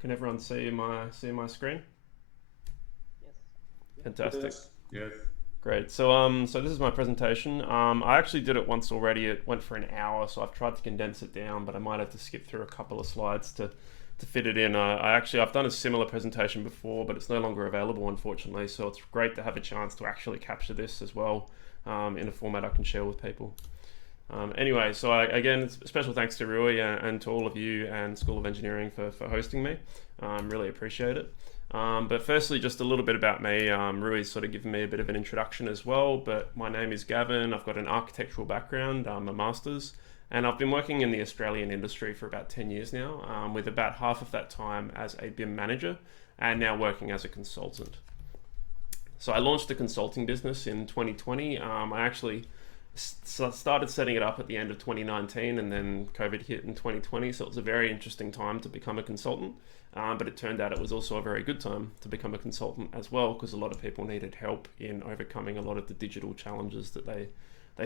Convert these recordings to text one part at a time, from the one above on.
Can everyone see my screen? Yes. Fantastic. Yes. Great. So this is my presentation. I actually did it once already. It went for an hour, so I've tried to condense it down, but I might have to skip through a couple of slides to fit it in. I've done a similar presentation before, but it's no longer available, unfortunately. So it's great to have a chance to actually capture this as well in a format I can share with people. Anyway, so again, special thanks to Rui and to all of you and School of Engineering for hosting me. Really appreciate it. But firstly, just a little bit about me. Rui's sort of given me a bit of an introduction as well, but my name is Gavin. I've got an architectural background, a master's, and I've been working in the Australian industry for about 10 years now, with about half of that time as a BIM manager and now working as a consultant. So I launched a consulting business in 2020. I actually started setting it up at the end of 2019, and then COVID hit in 2020, so it was a very interesting time to become a consultant, but it turned out it was also a very good time to become a consultant as well, because a lot of people needed help in overcoming a lot of the digital challenges that they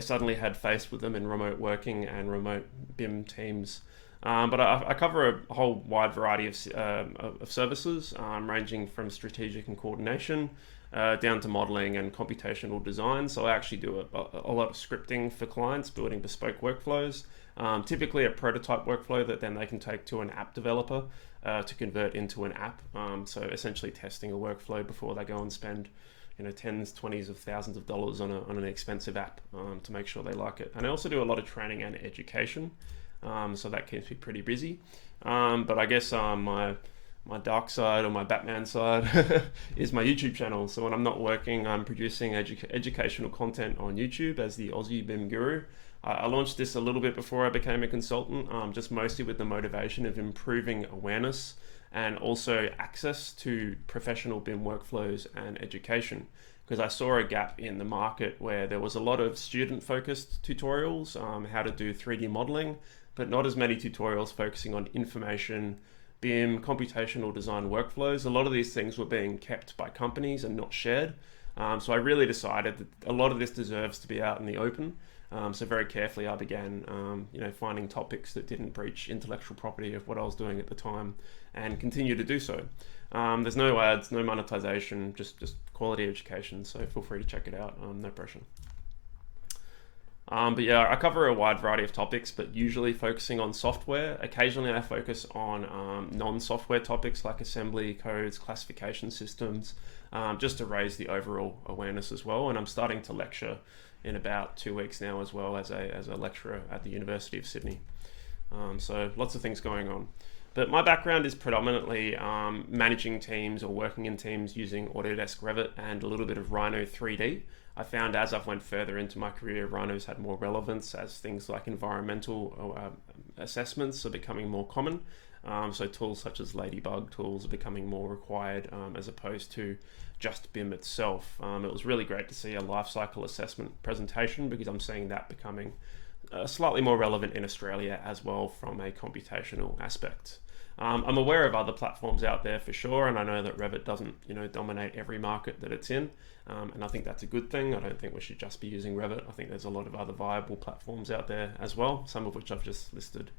suddenly had faced with them in remote working and remote BIM teams. But I cover a whole wide variety of services, ranging from strategic and coordination down to modeling and computational design. So I actually do a lot of scripting for clients, building bespoke workflows, typically a prototype workflow that then they can take to an app developer to convert into an app. So essentially testing a workflow before they go and spend tens, 20s of thousands of dollars on an expensive app to make sure they like it. And I also do a lot of training and education, so that keeps me pretty busy. But I guess my dark side or my Batman side is my YouTube channel. So when I'm not working, I'm producing educational content on YouTube as the Aussie BIM Guru. I launched this a little bit before I became a consultant, just mostly with the motivation of improving awareness and also access to professional BIM workflows and education. Because I saw a gap in the market where there was a lot of student-focused tutorials, how to do 3D modeling, but not as many tutorials focusing on information, BIM, computational design workflows. A lot of these things were being kept by companies and not shared. So I really decided that a lot of this deserves to be out in the open. So very carefully I began finding topics that didn't breach intellectual property of what I was doing at the time, and continue to do so. There's no ads, no monetization, just quality education. So feel free to check it out, no pressure. But yeah, I cover a wide variety of topics, but usually focusing on software. Occasionally I focus on non-software topics like assembly codes, classification systems, just to raise the overall awareness as well. And I'm starting to lecture in about 2 weeks now as well as a lecturer at the University of Sydney. So lots of things going on. But my background is predominantly managing teams or working in teams using Autodesk Revit and a little bit of Rhino 3D. I found as I've went further into my career, Rhino's had more relevance as things like environmental assessments are becoming more common. So tools such as Ladybug tools are becoming more required as opposed to just BIM itself. It was really great to see a life cycle assessment presentation, because I'm seeing that becoming slightly more relevant in Australia as well from a computational aspect. I'm aware of other platforms out there for sure, and I know that Revit doesn't dominate every market that it's in, and I think that's a good thing. I don't think we should just be using Revit. I think there's a lot of other viable platforms out there as well, some of which I've just listed.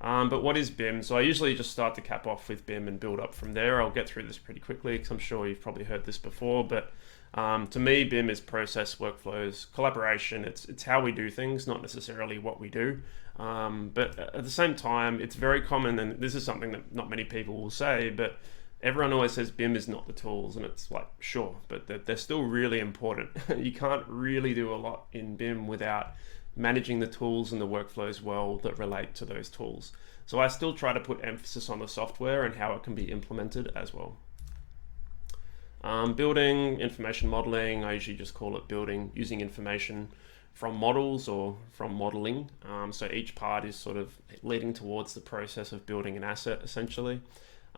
But what is BIM? So I usually just start to cap off with BIM and build up from there. I'll get through this pretty quickly because I'm sure you've probably heard this before, but to me, BIM is process, workflows, collaboration. It's how we do things, not necessarily what we do. But at the same time, it's very common, and this is something that not many people will say, but everyone always says BIM is not the tools, and it's like, sure, but they're still really important. You can't really do a lot in BIM without managing the tools and the workflows well that relate to those tools. So I still try to put emphasis on the software and how it can be implemented as well. Building, information modeling, I usually just call it building using information from models or from modeling. So each part is sort of leading towards the process of building an asset essentially.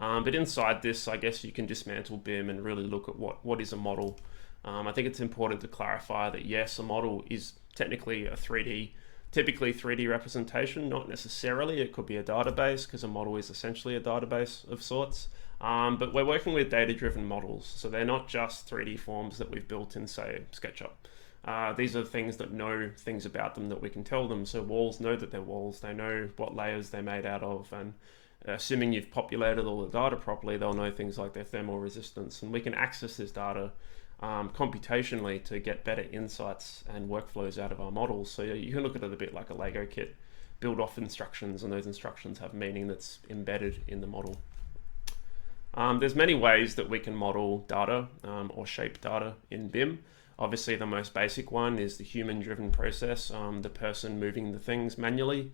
But inside this, I guess you can dismantle BIM and really look at what is a model. I think it's important to clarify that yes, a model is technically typically 3D representation, not necessarily. It could be a database, because a model is essentially a database of sorts. But we're working with data-driven models, so they're not just 3D forms that we've built in, say, SketchUp. These are things that know things about them that we can tell them. So walls know that they're walls, they know what layers they're made out of, and assuming you've populated all the data properly, they'll know things like their thermal resistance, and we can access this data computationally to get better insights and workflows out of our models. So you can look at it a bit like a Lego kit, build off instructions, and those instructions have meaning that's embedded in the model. There's many ways that we can model data or shape data in BIM. Obviously, the most basic one is the human-driven process, the person moving the things manually.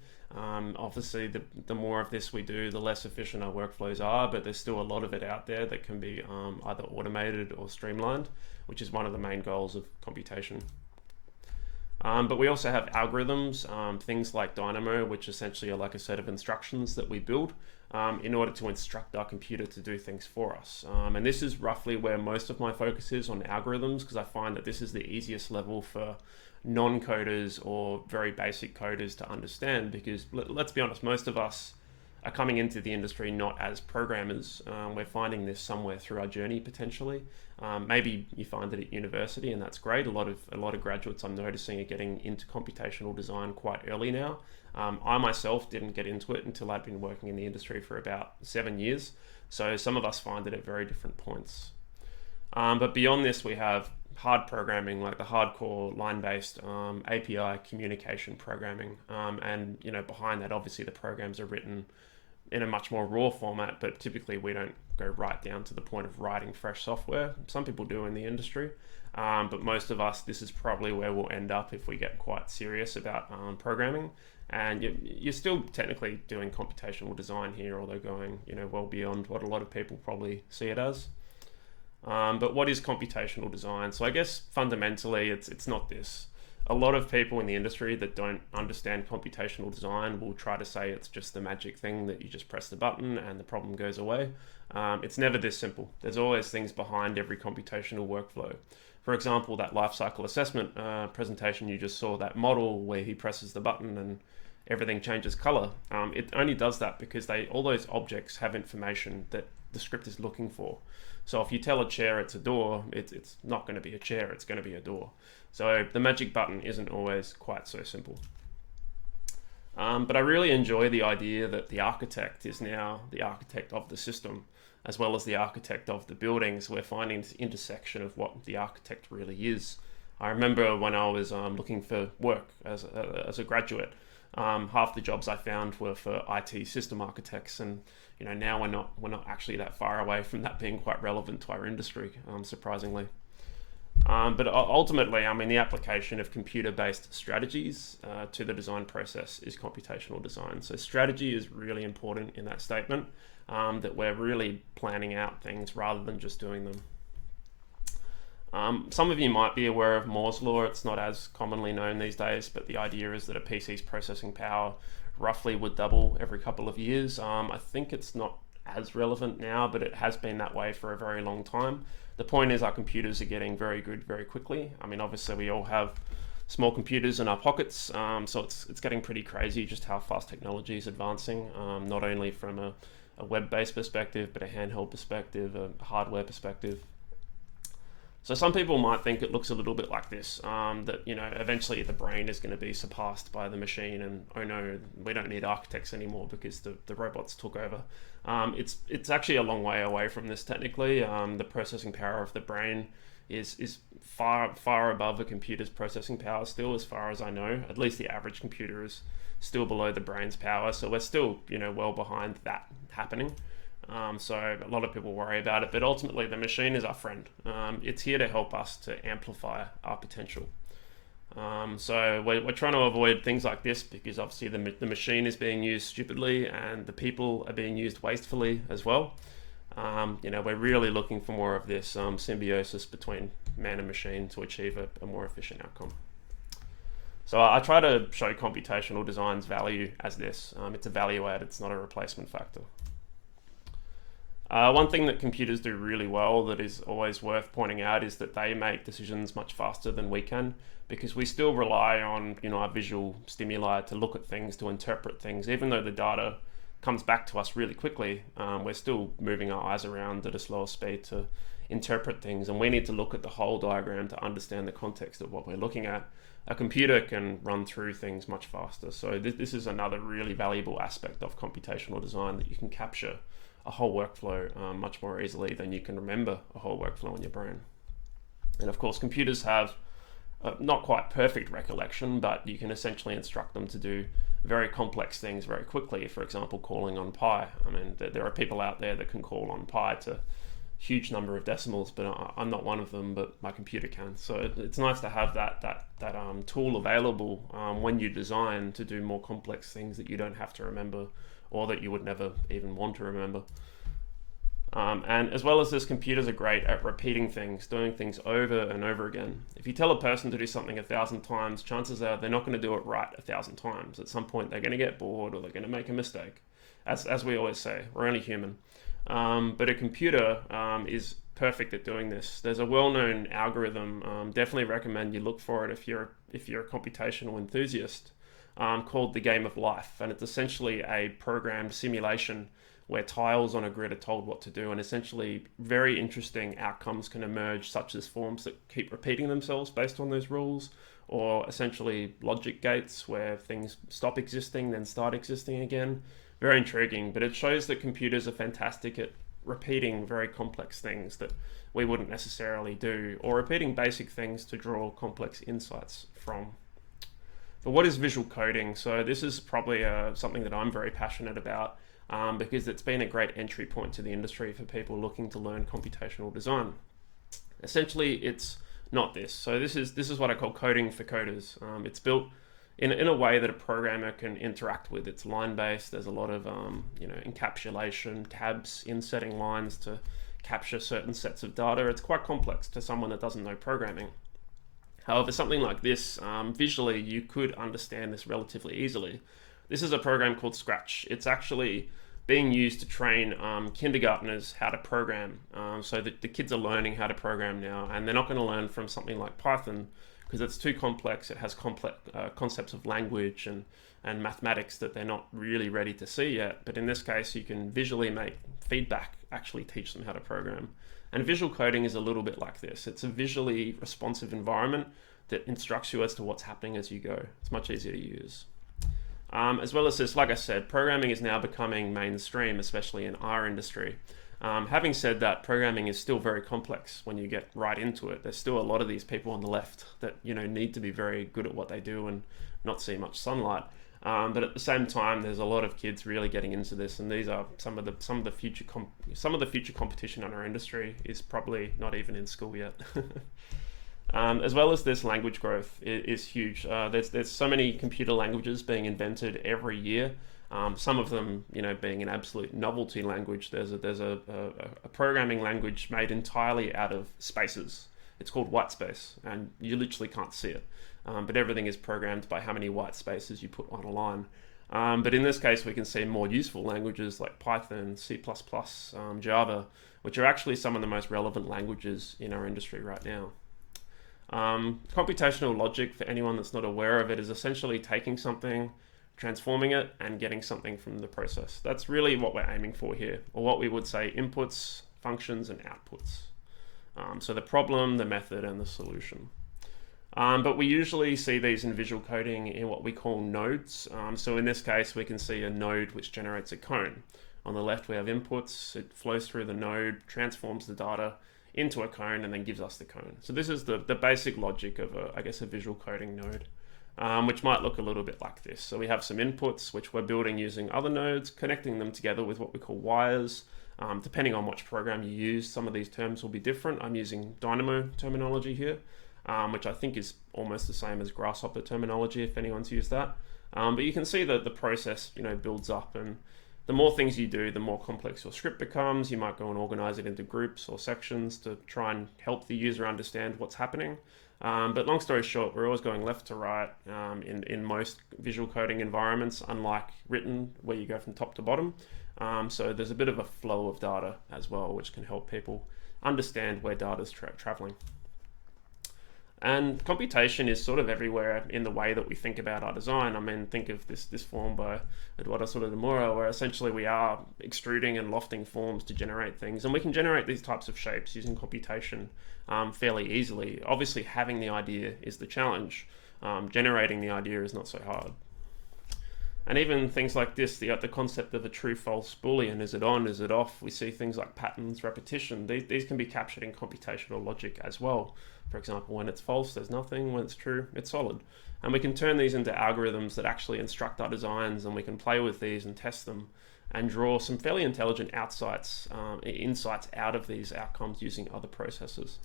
Obviously, the more of this we do, the less efficient our workflows are, but there's still a lot of it out there that can be either automated or streamlined, which is one of the main goals of computation. But we also have algorithms, things like Dynamo, which essentially are like a set of instructions that we build in order to instruct our computer to do things for us. And this is roughly where most of my focus is, on algorithms, because I find that this is the easiest level for non-coders or very basic coders to understand, because let's be honest, most of us are coming into the industry not as programmers. We're finding this somewhere through our journey potentially. Maybe you find it at university, and that's great. A lot of graduates I'm noticing are getting into computational design quite early now. I myself didn't get into it until I'd been working in the industry for about 7 years. So some of us find it at very different points. But beyond this, we have hard programming, like the hardcore line-based API communication programming. And behind that, obviously the programs are written in a much more raw format, but typically we don't go right down to the point of writing fresh software. Some people do in the industry, but most of us, this is probably where we'll end up if we get quite serious about programming. And you're still technically doing computational design here, although going well beyond what a lot of people probably see it as. But what is computational design? So I guess fundamentally it's not this. A lot of people in the industry that don't understand computational design will try to say it's just the magic thing that you just press the button and the problem goes away. It's never this simple. There's always things behind every computational workflow. For example, that life cycle assessment presentation you just saw, that model where he presses the button and everything changes color. It only does that because all those objects have information that the script is looking for. So if you tell a chair it's a door, it's not going to be a chair, it's going to be a door. So the magic button isn't always quite so simple. But I really enjoy the idea that the architect is now the architect of the system, as well as the architect of the buildings. We're finding this intersection of what the architect really is. I remember when I was looking for work as a graduate, half the jobs I found were for IT system architects, and now we're not actually that far away from that being quite relevant to our industry, surprisingly. But ultimately, the application of computer-based strategies to the design process is computational design. So strategy is really important in that statement, that we're really planning out things rather than just doing them. Some of you might be aware of Moore's law. It's not as commonly known these days, but the idea is that a PC's processing power roughly would double every couple of years. I think it's not as relevant now, but it has been that way for a very long time. The point is our computers are getting very good very quickly. Obviously we all have small computers in our pockets, so it's getting pretty crazy just how fast technology is advancing, not only from a web-based perspective, but a handheld perspective, a hardware perspective. So some people might think it looks a little bit like this, that eventually the brain is going to be surpassed by the machine, and oh no, we don't need architects anymore because the robots took over. It's actually a long way away from this technically. The processing power of the brain is far above a computer's processing power still, as far as I know. At least the average computer is still below the brain's power, so we're still well behind that happening. So a lot of people worry about it, but ultimately the machine is our friend. It's here to help us to amplify our potential. So we're trying to avoid things like this because obviously the machine is being used stupidly and the people are being used wastefully as well. We're really looking for more of this symbiosis between man and machine to achieve a more efficient outcome. So I try to show computational design's value as this. It's a value add, it's not a replacement factor. One thing that computers do really well that is always worth pointing out is that they make decisions much faster than we can, because we still rely on our visual stimuli to look at things, to interpret things, even though the data comes back to us really quickly, we're still moving our eyes around at a slower speed to interpret things, and we need to look at the whole diagram to understand the context of what we're looking at. A computer can run through things much faster. So this is another really valuable aspect of computational design, that you can capture a whole workflow much more easily than you can remember a whole workflow in your brain. And of course, computers have not quite perfect recollection, but you can essentially instruct them to do very complex things very quickly. For example, calling on pi. I mean, there are people out there that can call on pi to huge number of decimals, but I'm not one of them, but my computer can. So it's nice to have that tool available when you design to do more complex things that you don't have to remember, or that you would never even want to remember. And as well as this, computers are great at repeating things, doing things over and over again. If you tell a person to do something 1,000 times, chances are they're not going to do it right 1,000 times. At some point, they're going to get bored, or they're going to make a mistake. As we always say, we're only human. But a computer is perfect at doing this. There's a well-known algorithm. Definitely recommend you look for it if you're a computational enthusiast. Called the game of life, and it's essentially a programmed simulation where tiles on a grid are told what to do, and essentially very interesting outcomes can emerge, such as forms that keep repeating themselves based on those rules, or essentially logic gates where things stop existing then start existing again. Very intriguing, but it shows that computers are fantastic at repeating very complex things that we wouldn't necessarily do, or repeating basic things to draw complex insights from. But what is visual coding? So this is probably something that I'm very passionate about, because it's been a great entry point to the industry for people looking to learn computational design. Essentially, it's not this. So this is what I call coding for coders. It's built in a way that a programmer can interact with. It's line-based. There's a lot of encapsulation, tabs, insetting lines to capture certain sets of data. It's quite complex to someone that doesn't know programming. However, something like this, visually, you could understand this relatively easily. This is a program called Scratch. It's actually being used to train kindergartners how to program. So that the kids are learning how to program now, and they're not going to learn from something like Python because it's too complex. It has complex concepts of language and mathematics that they're not really ready to see yet. But in this case, you can visually make feedback actually teach them how to program. And visual coding is a little bit like this. It's a visually responsive environment that instructs you as to what's happening as you go. It's much easier to use. As well as this, like I said, programming is now becoming mainstream, especially in our industry. Having said that, programming is still very complex when you get right into it. There's still a lot of these people on the left that need to be very good at what they do and not see much sunlight. But at the same time, there's a lot of kids really getting into this, and these are some of the future competition in our industry is probably not even in school yet. As well as this, language growth is huge. There's so many computer languages being invented every year. Some of them, being an absolute novelty language. There's a programming language made entirely out of spaces. It's called white space, and you literally can't see it. But everything is programmed by how many white spaces you put on a line. But in this case, we can see more useful languages like Python, C++, Java, which are actually some of the most relevant languages in our industry right now. Computational logic, for anyone that's not aware of it, is essentially taking something, transforming it, and getting something from the process. That's really what we're aiming for here, or what we would say inputs, functions, and outputs. So the problem, the method, and the solution. But we usually see these in visual coding in what we call nodes. So in this case, we can see a node which generates a cone. On the left, we have inputs. It flows through the node, transforms the data into a cone, and then gives us the cone. So this is the basic logic of a visual coding node, which might look a little bit like this. So we have some inputs, which we're building using other nodes, connecting them together with what we call wires. Depending on which program you use, some of these terms will be different. I'm using Dynamo terminology here, which I think is almost the same as Grasshopper terminology, if anyone's used that. But you can see that the process, builds up, and the more things you do, the more complex your script becomes. You might go and organize it into groups or sections to try and help the user understand what's happening. But long story short, we're always going left to right in most visual coding environments, unlike written, where you go from top to bottom. So there's a bit of a flow of data as well, which can help people understand where data's traveling. And computation is sort of everywhere in the way that we think about our design. I mean, think of this form by Eduardo Sotomayor, where essentially we are extruding and lofting forms to generate things. And we can generate these types of shapes using computation fairly easily. Obviously, having the idea is the challenge. Generating the idea is not so hard. And even things like this, the concept of a true-false boolean, is it on, is it off? We see things like patterns, repetition. These can be captured in computational logic as well. For example, when it's false, there's nothing. When it's true, it's solid. And we can turn these into algorithms that actually instruct our designs, and we can play with these and test them and draw some fairly intelligent insights out of these outcomes using other processes.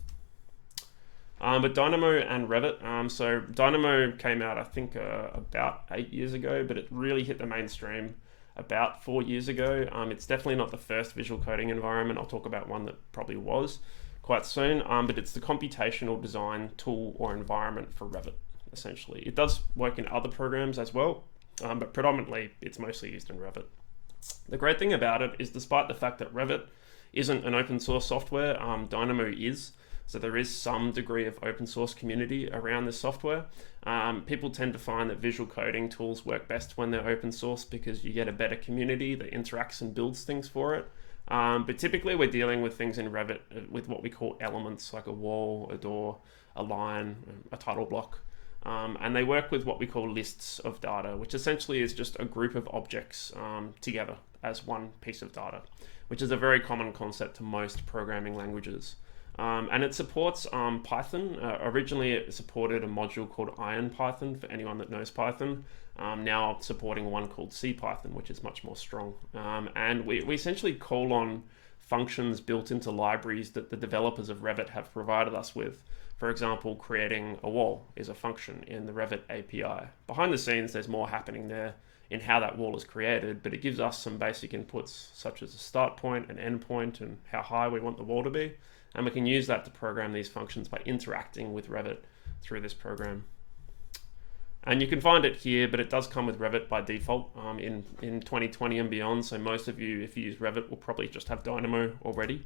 But Dynamo and Revit, so Dynamo came out I think about 8 years ago, but it really hit the mainstream about 4 years ago. It's definitely not the first visual coding environment. I'll talk about one that probably was quite soon, but it's the computational design tool or environment for Revit, essentially. It does work in other programs as well, but predominantly it's mostly used in Revit. The great thing about it is, despite the fact that Revit isn't an open source software, Dynamo is. So there is some degree of open source community around this software. People tend to find that visual coding tools work best when they're open source because you get a better community that interacts and builds things for it. But typically we're dealing with things in Revit with what we call elements, like a wall, a door, a line, a title block. And they work with what we call lists of data, which essentially is just a group of objects together as one piece of data, which is a very common concept to most programming languages. And it supports Python. Originally it supported a module called IronPython for anyone that knows Python. Now supporting one called CPython, which is much more strong. And we essentially call on functions built into libraries that the developers of Revit have provided us with. For example, creating a wall is a function in the Revit API. Behind the scenes, there's more happening there in how that wall is created, but it gives us some basic inputs such as a start point, an end point, and how high we want the wall to be. And we can use that to program these functions by interacting with Revit through this program. And you can find it here, but it does come with Revit by default in 2020 and beyond. So most of you, if you use Revit, will probably just have Dynamo already.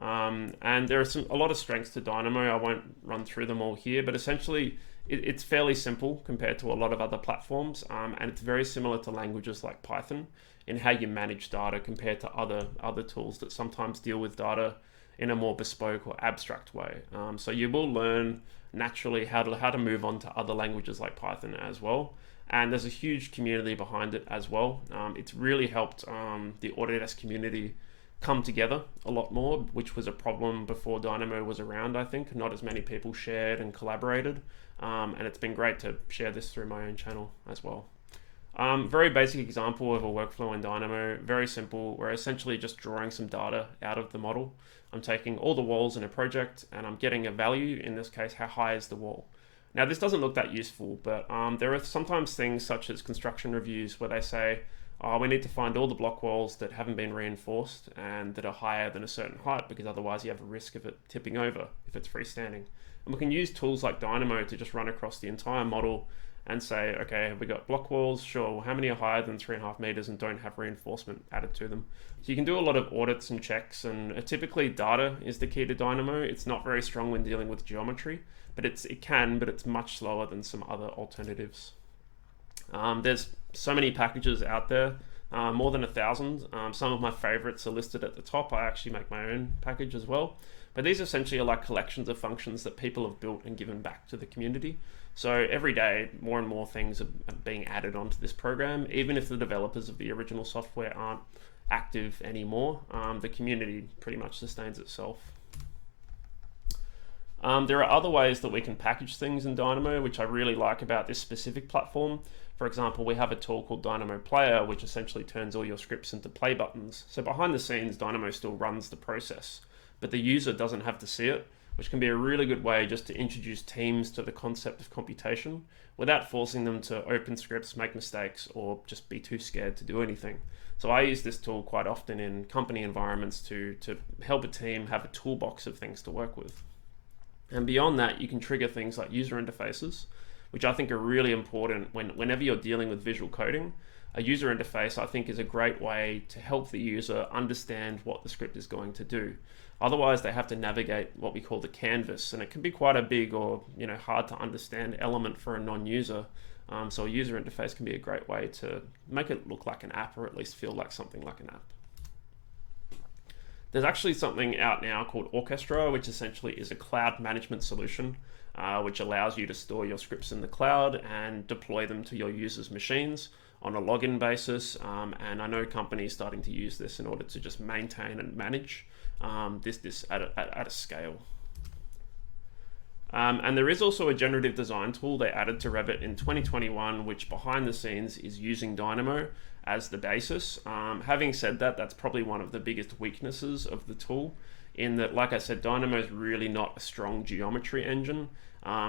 And there are a lot of strengths to Dynamo. I won't run through them all here, but essentially it's fairly simple compared to a lot of other platforms. And it's very similar to languages like Python in how you manage data compared to other tools that sometimes deal with data in a more bespoke or abstract way. So you will learn naturally how to move on to other languages like Python as well. And there's a huge community behind it as well. It's really helped the Autodesk community come together a lot more, which was a problem before Dynamo was around, I think. Not as many people shared and collaborated. And it's been great to share this through my own channel as well. Very basic example of a workflow in Dynamo, very simple. We're essentially just drawing some data out of the model. I'm taking all the walls in a project and I'm getting a value, in this case, how high is the wall. Now this doesn't look that useful, but there are sometimes things such as construction reviews where they say, we need to find all the block walls that haven't been reinforced and that are higher than a certain height, because otherwise you have a risk of it tipping over if it's freestanding. And we can use tools like Dynamo to just run across the entire model and say, okay, have we got block walls? Sure. Well, how many are higher than 3.5 meters and don't have reinforcement added to them? So you can do a lot of audits and checks, and typically data is the key to Dynamo. It's not very strong when dealing with geometry, but it can, but it's much slower than some other alternatives. There's so many packages out there, more than 1,000. Some of my favorites are listed at the top. I actually make my own package as well. But these essentially are like collections of functions that people have built and given back to the community. So every day, more and more things are being added onto this program. Even if the developers of the original software aren't active anymore, the community pretty much sustains itself. There are other ways that we can package things in Dynamo, which I really like about this specific platform. For example, we have a tool called Dynamo Player, which essentially turns all your scripts into play buttons. So behind the scenes, Dynamo still runs the process, but the user doesn't have to see it, which can be a really good way just to introduce teams to the concept of computation without forcing them to open scripts, make mistakes, or just be too scared to do anything. So I use this tool quite often in company environments to help a team have a toolbox of things to work with. And beyond that, you can trigger things like user interfaces, which I think are really important whenever you're dealing with visual coding. A user interface, I think, is a great way to help the user understand what the script is going to do. Otherwise, they have to navigate what we call the canvas, and it can be quite a big or hard to understand element for a non-user. So a user interface can be a great way to make it look like an app, or at least feel like something like an app. There's actually something out now called Orchestra, which essentially is a cloud management solution, which allows you to store your scripts in the cloud and deploy them to your users' machines on a login basis. And I know companies starting to use this in order to just maintain and manage this at a scale. And there is also a generative design tool they added to Revit in 2021, which behind the scenes is using Dynamo as the basis. Having said that, that's probably one of the biggest weaknesses of the tool, in that, like I said, Dynamo is really not a strong geometry engine.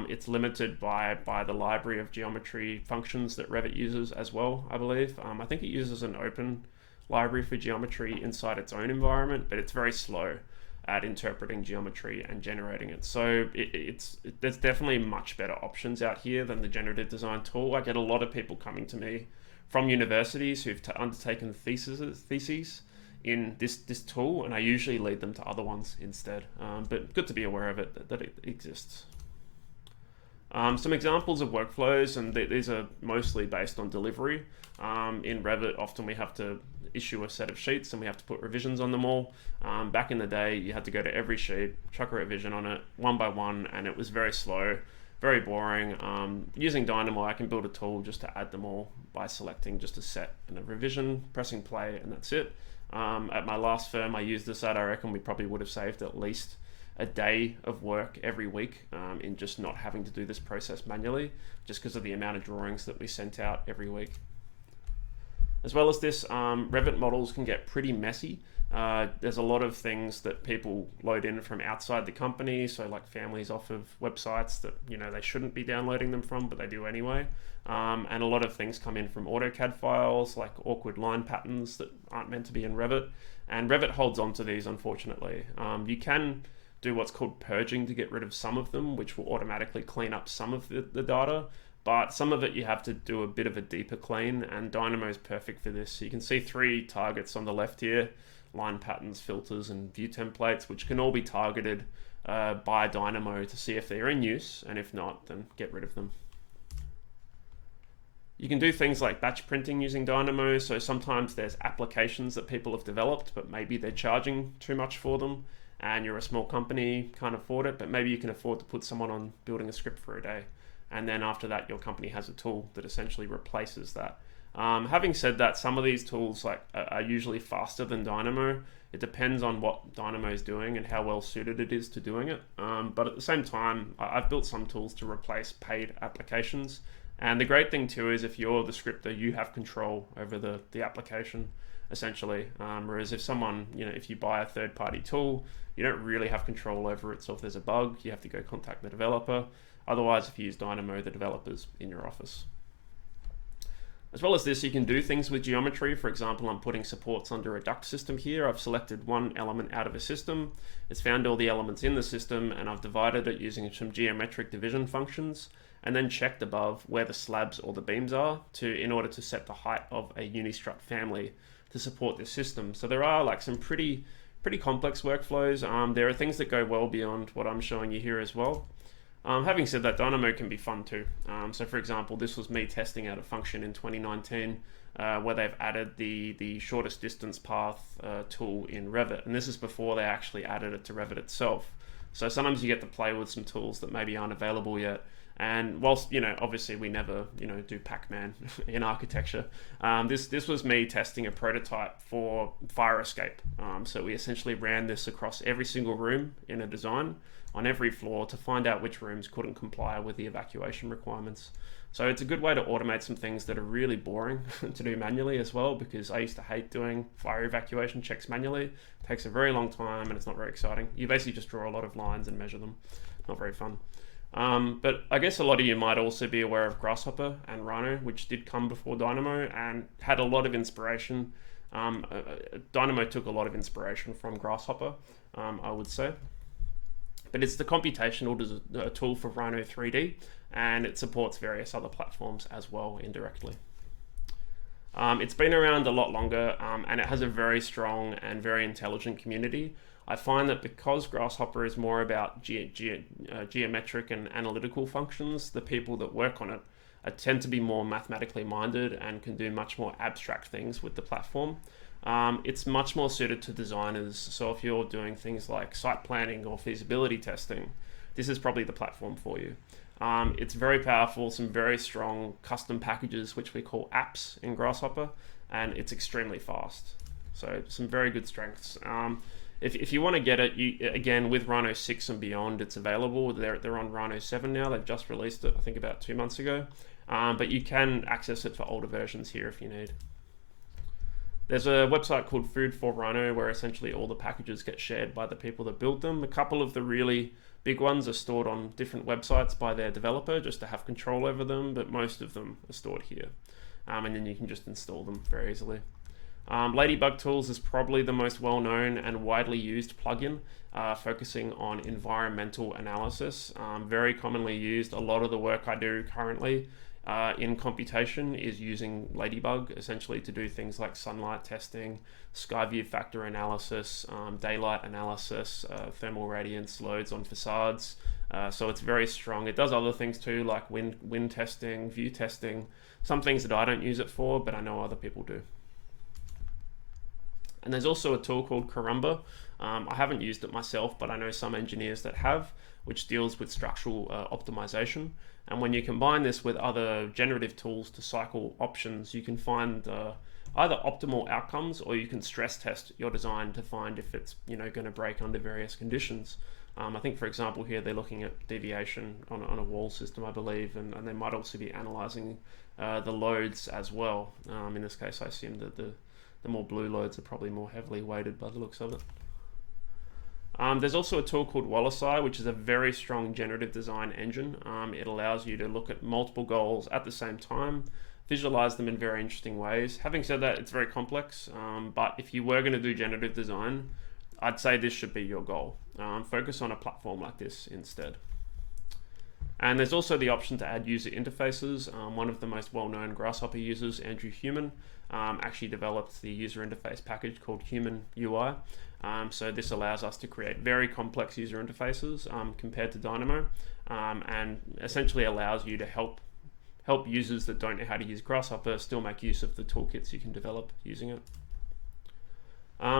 It's limited by the library of geometry functions that Revit uses as well, I believe. I think it uses an open library for geometry inside its own environment, but it's very slow at interpreting geometry and generating it. So there's definitely much better options out here than the generative design tool. I get a lot of people coming to me from universities who've undertaken theses in this tool, and I usually lead them to other ones instead. But good to be aware of it, that it exists. Some examples of workflows, and these are mostly based on delivery. In Revit, often we have to issue a set of sheets and we have to put revisions on them all. Back in the day, you had to go to every sheet, chuck a revision on it one by one, and it was very slow, very boring. Using Dynamo, I can build a tool just to add them all by selecting just a set and a revision, pressing play, and that's it. At my last firm I used this at, I reckon we probably would have saved at least a day of work every week in just not having to do this process manually, just because of the amount of drawings that we sent out every week. As well as this, Revit models can get pretty messy. There's a lot of things that people load in from outside the company, so like families off of websites that they shouldn't be downloading them from, but they do anyway. And a lot of things come in from AutoCAD files, like awkward line patterns that aren't meant to be in Revit. And Revit holds on to these, unfortunately. You can do what's called purging to get rid of some of them, which will automatically clean up some of the data. But some of it you have to do a bit of a deeper clean, and Dynamo is perfect for this. So you can see 3 targets on the left here: line patterns, filters, and view templates, which can all be targeted by Dynamo to see if they're in use, and if not, then get rid of them. You can do things like batch printing using Dynamo, so sometimes there's applications that people have developed, but maybe they're charging too much for them, and you're a small company, can't afford it, but maybe you can afford to put someone on building a script for a day. And then after that, your company has a tool that essentially replaces that. Having said that, some of these tools are usually faster than Dynamo. It depends on what Dynamo is doing and how well suited it is to doing it. But at the same time, I've built some tools to replace paid applications. And the great thing too is if you're the scripter, you have control over the application, essentially. Whereas if someone, if you buy a third-party tool, you don't really have control over it. So if there's a bug, you have to go contact the developer. Otherwise, if you use Dynamo, the developer's in your office. As well as this, you can do things with geometry. For example, I'm putting supports under a duct system here. I've selected one element out of a system. It's found all the elements in the system, and I've divided it using some geometric division functions, and then checked above where the slabs or the beams are in order to set the height of a unistrut family to support this system. So there are some pretty complex workflows. There are things that go well beyond what I'm showing you here as well. Having said that, Dynamo can be fun too. So for example, this was me testing out a function in 2019 where they've added the shortest distance path tool in Revit. And this is before they actually added it to Revit itself. So sometimes you get to play with some tools that maybe aren't available yet. And whilst, obviously we never, do Pac-Man in architecture, this was me testing a prototype for fire escape. So we essentially ran this across every single room in a design on every floor to find out which rooms couldn't comply with the evacuation requirements. So it's a good way to automate some things that are really boring to do manually as well, because I used to hate doing fire evacuation checks manually. It takes a very long time and it's not very exciting. You basically just draw a lot of lines and measure them. Not very fun. But I guess a lot of you might also be aware of Grasshopper and Rhino, which did come before Dynamo and had a lot of inspiration. Dynamo took a lot of inspiration from Grasshopper, I would say. But it's the computational tool for Rhino 3D, and it supports various other platforms as well indirectly. It's been around a lot longer, and it has a very strong and very intelligent community. I find that because Grasshopper is more about geometric and analytical functions, the people that work on it tend to be more mathematically minded and can do much more abstract things with the platform. It's much more suited to designers. So if you're doing things like site planning or feasibility testing, this is probably the platform for you. It's very powerful, some very strong custom packages, which we call apps in Grasshopper, and it's extremely fast. So some very good strengths. If you want to get it, again, with Rhino 6 and beyond, it's available. They're on Rhino 7 now. They've just released it, I think, about 2 months ago. But you can access it for older versions here if you need. There's a website called Food for Rhino where essentially all the packages get shared by the people that build them. A couple of the really big ones are stored on different websites by their developer just to have control over them, but most of them are stored here. And then you can just install them very easily. Ladybug Tools is probably the most well-known and widely used plugin focusing on environmental analysis. Very commonly used. A lot of the work I do currently in computation is using Ladybug essentially to do things like sunlight testing, sky view factor analysis, daylight analysis, thermal radiance, loads on facades. So it's very strong. It does other things too, like wind testing, view testing, some things that I don't use it for, but I know other people do. And there's also a tool called Karumba. I haven't used it myself, but I know some engineers that have, which deals with structural optimization. And when you combine this with other generative tools to cycle options, you can find either optimal outcomes, or you can stress test your design to find if it's going to break under various conditions. I think, for example, here they're looking at deviation on a wall system, I believe, and they might also be analyzing the loads as well. In this case, I assume that the more blue loads are probably more heavily weighted by the looks of it. There's also a tool called Wallisai, which is a very strong generative design engine. It allows you to look at multiple goals at the same time, visualize them in very interesting ways. Having said that, it's very complex, but if you were going to do generative design, I'd say this should be your goal. Focus on a platform like this instead. And there's also the option to add user interfaces. One of the most well-known Grasshopper users, Andrew Human, actually developed the user interface package called Human UI. So this allows us to create very complex user interfaces compared to Dynamo, and essentially allows you to help users that don't know how to use Grasshopper still make use of the toolkits you can develop using it.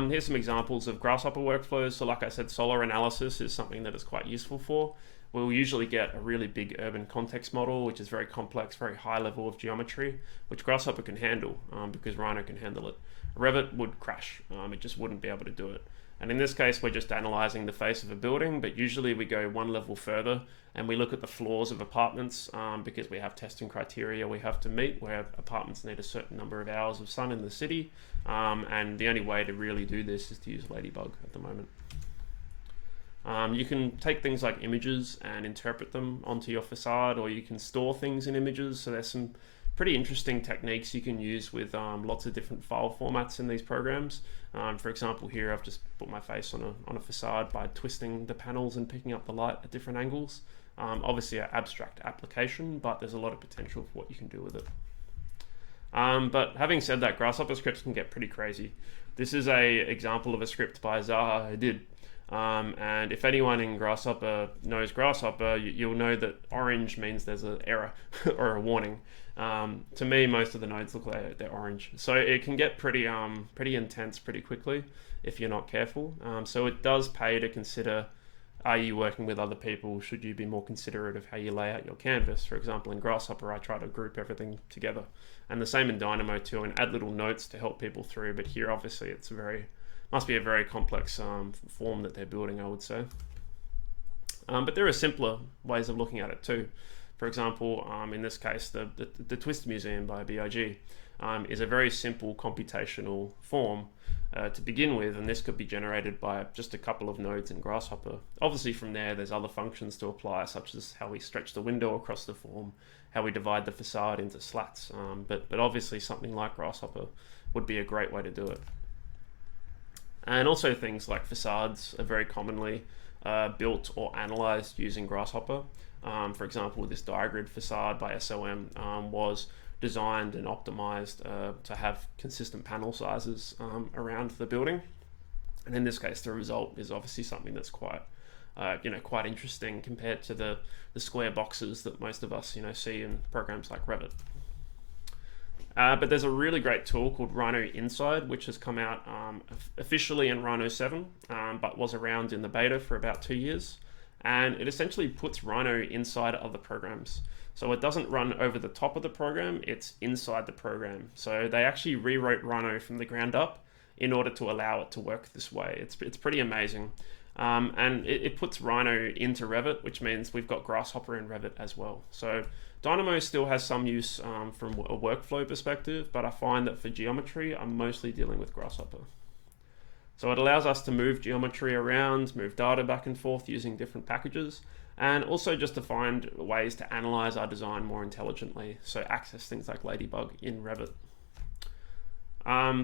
Here's some examples of Grasshopper workflows. So like I said, solar analysis is something that it's quite useful for. We'll usually get a really big urban context model, which is very complex, very high level of geometry, which Grasshopper can handle because Rhino can handle it. Revit would crash. It just wouldn't be able to do it. And in this case, we're just analyzing the face of a building, but usually we go one level further and we look at the floors of apartments because we have testing criteria we have to meet where apartments need a certain number of hours of sun in the city. And the only way to really do this is to use Ladybug at the moment. You can take things like images and interpret them onto your facade, or you can store things in images. So there's some pretty interesting techniques you can use with lots of different file formats in these programs. For example, here I've just put my face on a facade by twisting the panels and picking up the light at different angles. Obviously an abstract application, but there's a lot of potential for what you can do with it. But having said that, Grasshopper scripts can get pretty crazy. This is an example of a script by Zaha Hadid. And if anyone in Grasshopper knows Grasshopper, you'll know that orange means there's an error or a warning. To me, most of the nodes look like they're orange. So it can get pretty intense pretty quickly if you're not careful. So it does pay to consider, are you working with other people? Should you be more considerate of how you lay out your canvas? For example, in Grasshopper, I try to group everything together. And the same in Dynamo too, and add little notes to help people through. But here, obviously, must be a very complex form that they're building, I would say. But there are simpler ways of looking at it too. For example, in this case, the Twist Museum by BIG is a very simple computational form to begin with, and this could be generated by just a couple of nodes in Grasshopper. Obviously from there, there's other functions to apply, such as how we stretch the window across the form, how we divide the facade into slats, but obviously something like Grasshopper would be a great way to do it. And also things like facades are very commonly built or analyzed using Grasshopper. For example, this diagrid facade by SOM was designed and optimized to have consistent panel sizes around the building. And in this case, the result is obviously something that's quite quite interesting compared to the square boxes that most of us see in programs like Revit. But there's a really great tool called Rhino Inside, which has come out officially in Rhino 7, but was around in the beta for about 2 years. And it essentially puts Rhino inside other programs. So it doesn't run over the top of the program, it's inside the program. So they actually rewrote Rhino from the ground up in order to allow it to work this way. It's pretty amazing. And it puts Rhino into Revit, which means we've got Grasshopper and Revit as well. So Dynamo still has some use from a workflow perspective, but I find that for geometry, I'm mostly dealing with Grasshopper. So it allows us to move geometry around, move data back and forth using different packages, and also just to find ways to analyze our design more intelligently, so access things like Ladybug in Revit.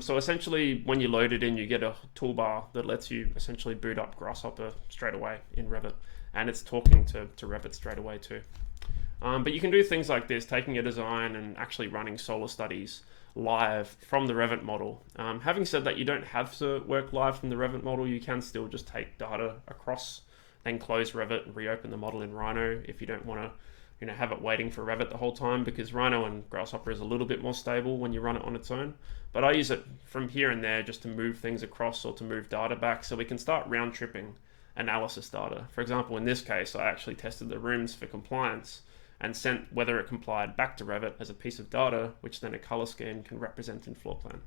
So essentially, when you load it in, you get a toolbar that lets you essentially boot up Grasshopper straight away in Revit, and it's talking to Revit straight away too. But you can do things like this, taking a design and actually running solar studies live from the Revit model. Having said that, you don't have to work live from the Revit model. You can still just take data across, then close Revit and reopen the model in Rhino if you don't want to have it waiting for Revit the whole time, because Rhino and Grasshopper is a little bit more stable when you run it on its own. But I use it from here and there just to move things across or to move data back, so we can start round tripping analysis data. For example, in this case, I actually tested the rooms for compliance and sent whether it complied back to Revit as a piece of data, which then a color scheme can represent in floor plan.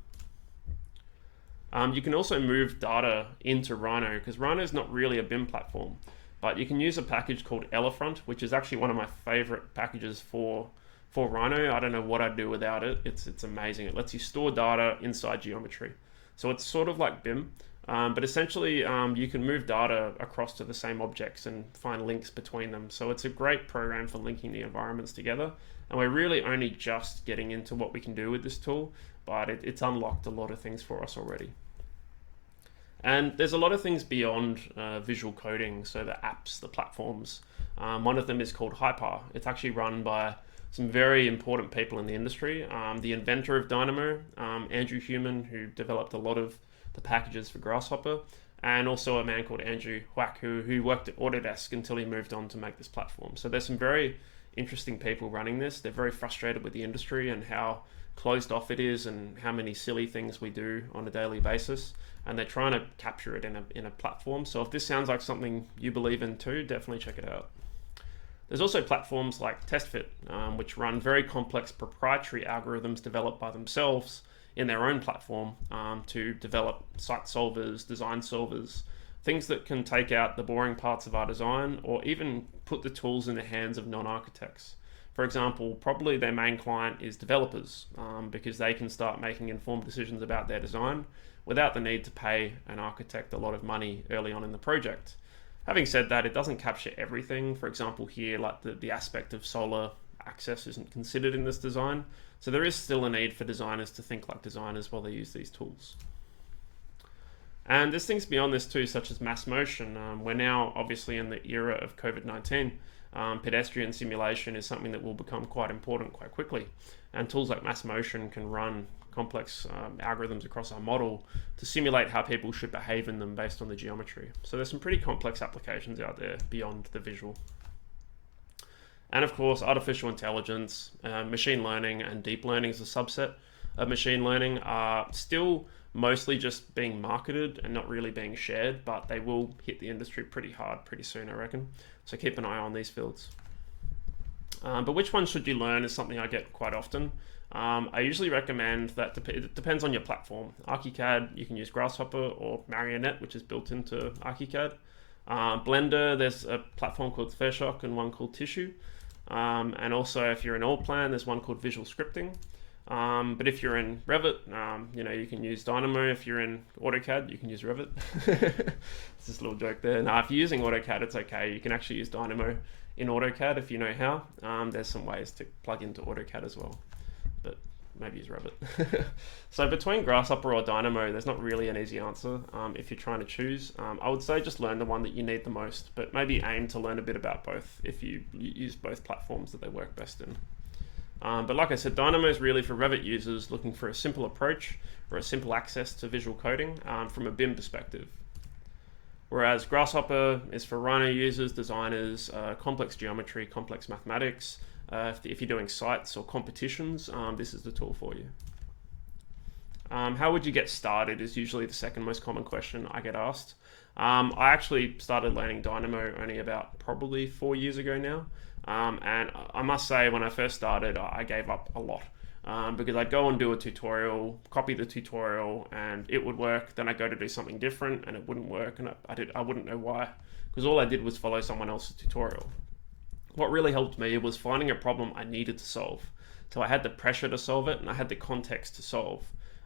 You can also move data into Rhino, because Rhino is not really a BIM platform, but you can use a package called Elephant, which is actually one of my favorite packages for Rhino. I don't know what I'd do without it. It's amazing. It lets you store data inside geometry. So it's sort of like BIM, but essentially you can move data across to the same objects and find links between them. So it's a great program for linking the environments together. And we're really only just getting into what we can do with this tool, but it's unlocked a lot of things for us already. And there's a lot of things beyond visual coding, so the apps, the platforms. One of them is called Hyper. It's actually run by some very important people in the industry. The inventor of Dynamo, Andrew Human, who developed a lot of the packages for Grasshopper, and also a man called Andrew Huack, who worked at Autodesk until he moved on to make this platform. So there's some very interesting people running this. They're very frustrated with the industry and how closed off it is and how many silly things we do on a daily basis. And they're trying to capture it in a platform. So if this sounds like something you believe in too, definitely check it out. There's also platforms like TestFit, which run very complex proprietary algorithms developed by themselves in their own platform to develop site solvers, design solvers, things that can take out the boring parts of our design or even put the tools in the hands of non-architects. For example, probably their main client is developers because they can start making informed decisions about their design without the need to pay an architect a lot of money early on in the project. Having said that, it doesn't capture everything. For example, here, like the aspect of solar access isn't considered in this design. So there is still a need for designers to think like designers while they use these tools. And there's things beyond this too, such as mass motion. We're now obviously in the era of COVID-19. Pedestrian simulation is something that will become quite important quite quickly. And tools like mass motion can run complex algorithms across our model to simulate how people should behave in them based on the geometry. So there's some pretty complex applications out there beyond the visual. And of course, artificial intelligence, machine learning and deep learning as a subset of machine learning are still mostly just being marketed and not really being shared, but they will hit the industry pretty hard pretty soon, I reckon. So keep an eye on these fields. But which one should you learn is something I get quite often. I usually recommend that it depends on your platform. ArchiCAD, you can use Grasshopper or Marionette, which is built into ArchiCAD. Blender, there's a platform called Fairshock and one called Tissue. And also if you're in Allplan, there's one called Visual Scripting. But if you're in Revit, you can use Dynamo. If you're in AutoCAD, you can use Revit. It's just a little joke there. Now, if you're using AutoCAD, it's okay. You can actually use Dynamo in AutoCAD if you know how. There's some ways to plug into AutoCAD as well, but maybe use Revit. So between Grasshopper or Dynamo, there's not really an easy answer if you're trying to choose. I would say just learn the one that you need the most, but maybe aim to learn a bit about both if you use both platforms that they work best in. But like I said, Dynamo is really for Revit users looking for a simple approach or a simple access to visual coding from a BIM perspective. Whereas Grasshopper is for Rhino users, designers, complex geometry, complex mathematics. If you're doing sites or competitions, this is the tool for you. How would you get started is usually the second most common question I get asked. I actually started learning Dynamo only about probably 4 years ago now. And I must say, when I first started, I gave up a lot. Because I'd go and do a tutorial, copy the tutorial, and it would work. Then I'd go to do something different, and it wouldn't work, and I wouldn't know why, because all I did was follow someone else's tutorial. What really helped me was finding a problem I needed to solve. So I had the pressure to solve it, and I had the context to solve.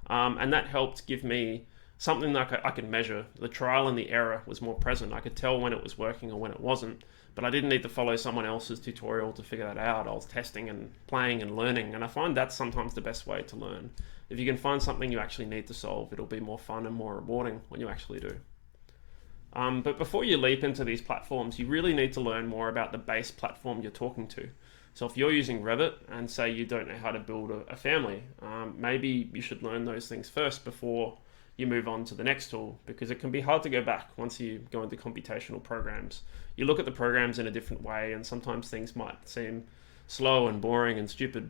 And that helped give me something that I could measure. The trial and the error was more present. I could tell when it was working or when it wasn't. But I didn't need to follow someone else's tutorial to figure that out. I was testing and playing and learning, and I find that's sometimes the best way to learn. If you can find something you actually need to solve, it'll be more fun and more rewarding when you actually do. But before you leap into these platforms, you really need to learn more about the base platform you're talking to. So if you're using Revit and say you don't know how to build a family, maybe you should learn those things first before you move on to the next tool, because it can be hard to go back once you go into computational programs. You look at the programs in a different way, and sometimes things might seem slow and boring and stupid.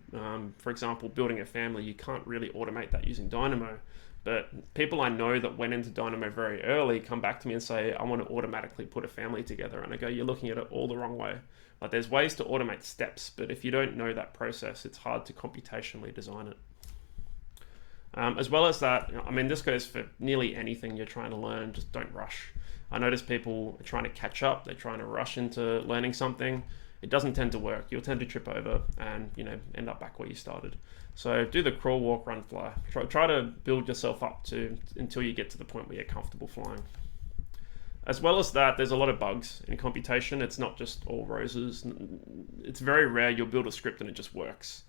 For example, building a family, you can't really automate that using Dynamo. But people I know that went into Dynamo very early come back to me and say, I want to automatically put a family together. And I go, you're looking at it all the wrong way. Like, there's ways to automate steps, but if you don't know that process, it's hard to computationally design it. As well as that, I mean, this goes for nearly anything you're trying to learn. Just don't rush. I notice people are trying to catch up. They're trying to rush into learning something. It doesn't tend to work. You'll tend to trip over and, end up back where you started. So do the crawl, walk, run, fly. Try to build yourself up until you get to the point where you're comfortable flying. As well as that, there's a lot of bugs in computation. It's not just all roses. It's very rare you'll build a script and it just works.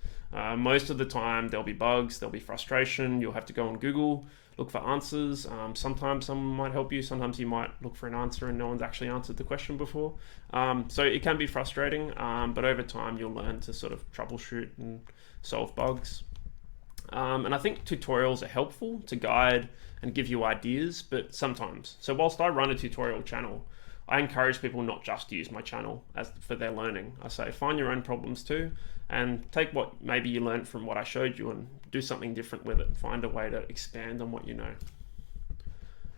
Most of the time there'll be bugs, there'll be frustration. You'll have to go on Google, look for answers. Sometimes someone might help you. Sometimes you might look for an answer and no one's actually answered the question before. So it can be frustrating, but over time you'll learn to sort of troubleshoot and solve bugs. And I think tutorials are helpful to guide and give you ideas, but sometimes. So whilst I run a tutorial channel, I encourage people not just to use my channel for their learning. I say, find your own problems too, and take what maybe you learned from what I showed you and do something different with it. Find a way to expand on what you know.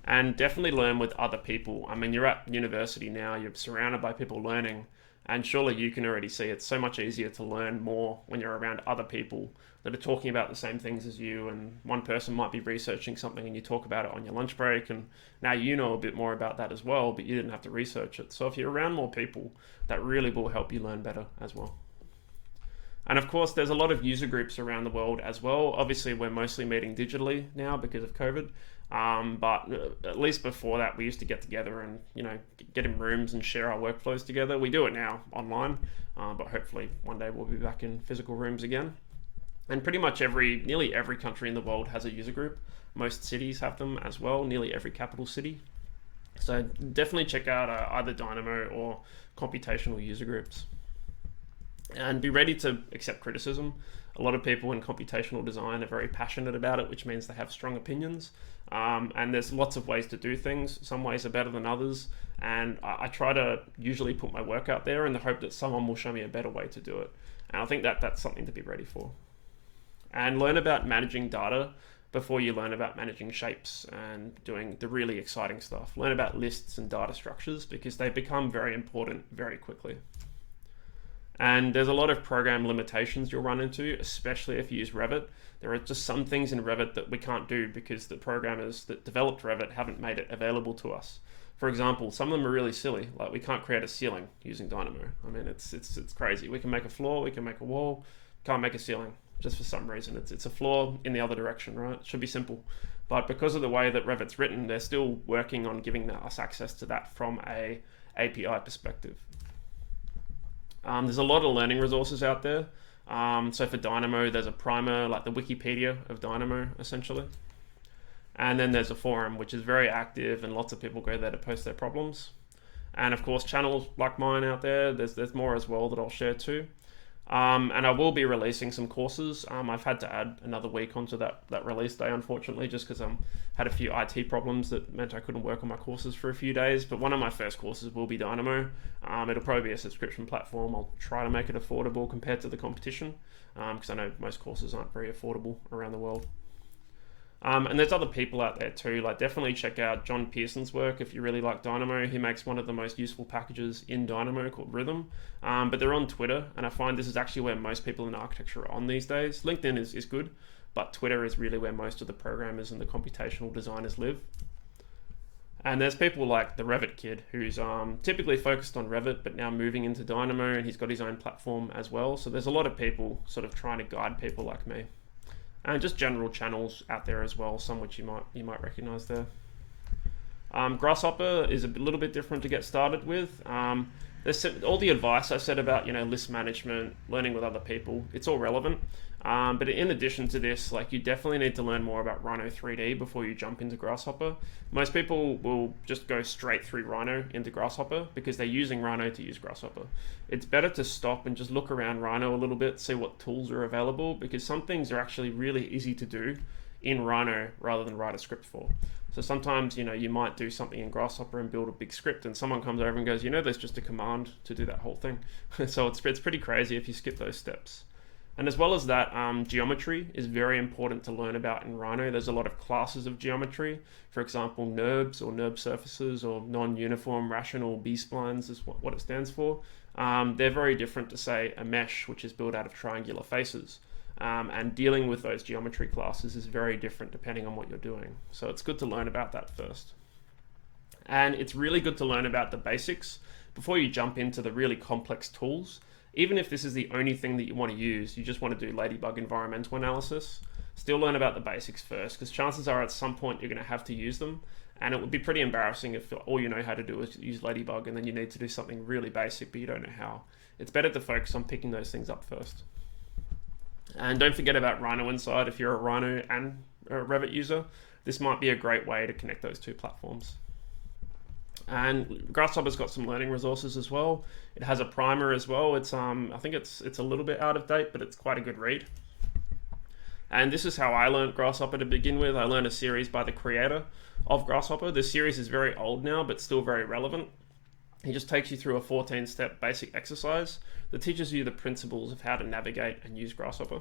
And definitely learn with other people. I mean, you're at university now, you're surrounded by people learning, and surely you can already see it's so much easier to learn more when you're around other people that are talking about the same things as you, and one person might be researching something and you talk about it on your lunch break, and now you know a bit more about that as well, but you didn't have to research it. So if you're around more people, that really will help you learn better as well. And of course, there's a lot of user groups around the world as well. Obviously, we're mostly meeting digitally now because of COVID. But at least before that, we used to get together and, get in rooms and share our workflows together. We do it now online, but hopefully one day we'll be back in physical rooms again. And pretty much nearly every country in the world has a user group. Most cities have them as well, nearly every capital city. So definitely check out either Dynamo or computational user groups. And be ready to accept criticism. A lot of people in computational design are very passionate about it, which means they have strong opinions. And there's lots of ways to do things. Some ways are better than others. And I try to usually put my work out there in the hope that someone will show me a better way to do it. And I think that's something to be ready for. And learn about managing data before you learn about managing shapes and doing the really exciting stuff. Learn about lists and data structures because they become very important very quickly. And there's a lot of program limitations you'll run into, especially if you use Revit. There are just some things in Revit that we can't do because the programmers that developed Revit haven't made it available to us. For example, some of them are really silly, like we can't create a ceiling using Dynamo. I mean, it's crazy. We can make a floor, we can make a wall, can't make a ceiling. Just for some reason, it's a floor in the other direction, right? It should be simple. But because of the way that Revit's written, they're still working on giving us access to that from a API perspective. There's a lot of learning resources out there. So for Dynamo, there's a primer, like the Wikipedia of Dynamo, essentially. And then there's a forum, which is very active, and lots of people go there to post their problems. And of course, channels like mine out there, there's more as well that I'll share too. And I will be releasing some courses. I've had to add another week onto that release day, unfortunately, just because had a few IT problems that meant I couldn't work on my courses for a few days. But one of my first courses will be Dynamo. It'll probably be a subscription platform. I'll try to make it affordable compared to the competition, because I know most courses aren't very affordable around the world. And there's other people out there too, like definitely check out John Pearson's work if you really like Dynamo. He makes one of the most useful packages in Dynamo called Rhythm, but they're on Twitter, and I find this is actually where most people in architecture are on these days. LinkedIn is good, but Twitter is really where most of the programmers and the computational designers live. And there's people like the Revit kid, who's typically focused on Revit, but now moving into Dynamo, and he's got his own platform as well. So there's a lot of people sort of trying to guide people like me. And just general channels out there as well, some which you might recognize there. Grasshopper is a little bit different to get started with. There's all the advice I said about list management, learning with other people. It's all relevant. But in addition to this, like you definitely need to learn more about Rhino 3D before you jump into Grasshopper. Most people will just go straight through Rhino into Grasshopper because they're using Rhino to use Grasshopper. It's better to stop and just look around Rhino a little bit, see what tools are available, because some things are actually really easy to do in Rhino rather than write a script for. So sometimes, you might do something in Grasshopper and build a big script, and someone comes over and goes, there's just a command to do that whole thing. So it's pretty crazy if you skip those steps. And as well as that, geometry is very important to learn about in Rhino. There's a lot of classes of geometry. For example, NURBs or NURB surfaces or non-uniform rational B-splines is what it stands for. They're very different to, say, a mesh, which is built out of triangular faces. And dealing with those geometry classes is very different depending on what you're doing. So it's good to learn about that first. And it's really good to learn about the basics before you jump into the really complex tools. Even if this is the only thing that you want to use, you just want to do Ladybug environmental analysis, still learn about the basics first, because chances are at some point you're going to have to use them, and it would be pretty embarrassing if all you know how to do is use Ladybug and then you need to do something really basic but you don't know how. It's better to focus on picking those things up first. And don't forget about Rhino Inside. If you're a Rhino and a Revit user, this might be a great way to connect those two platforms. And Grasshopper's got some learning resources as well. It has a primer as well. It's I think it's a little bit out of date, but it's quite a good read. And this is how I learned Grasshopper to begin with. I learned a series by the creator of Grasshopper. This series is very old now, but still very relevant. He just takes you through a 14-step basic exercise that teaches you the principles of how to navigate and use Grasshopper.